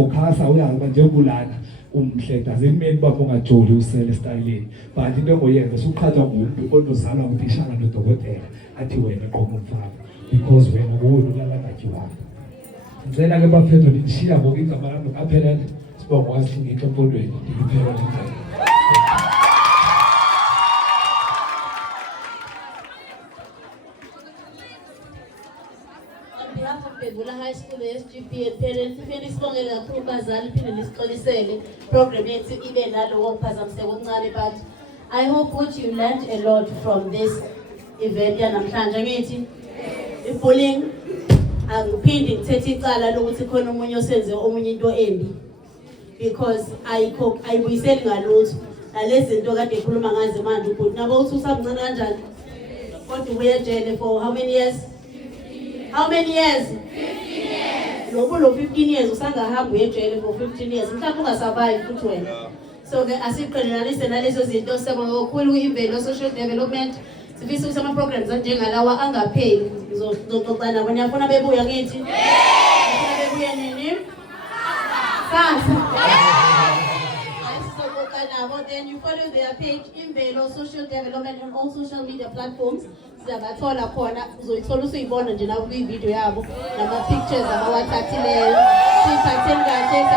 focus uyazi manje ubulana umhle doesn't uba ungajoli usele stylini but into engoyenza suqhathwa ngumuntu onozalwa ngutishana nodokotela athi wena qoma umfana because wena ulala ngajiwanga ngicela ke bafethu nishiya ngoku igama lami ngaphelele sibonga wathi ngitho empondweni ngiphela ngicela. On behalf of Bebula High School, the SGP and parents, Phoenix Bongela Bazali, Phoenix program even but I hope what you learned a lot from this event and bullying angipindi ngithethe icala lokuthi khona umunye osenze omunye into embi because ayibuyiseli ngalutho nalezi zinto kade ekhuluma ngazo manje ukuthi nabo uthi usamncane kanjani kodwa ubuye ejele for how many years? How many years? 15 years. Lo 15 years usangahamba uyejele for 15 years. Mhlawumbe ungasurvive futhi wena. So ke asiqhelelanise nalezo zinto sibonga kakhulu imvelo social development. Sifisa ukuthi ama programs anjengalawa angapheli. Ngizoxoxa nabo niyafuna bebuya ngithi? Niyafuna bebuya nini? Sasa. Then you follow their page Imvelo Social Development on all social media platforms. Siyabathola khona uzoyithola usuyibona nje naku video yabo nama pictures abawathathileyo. Siphatheni kahle.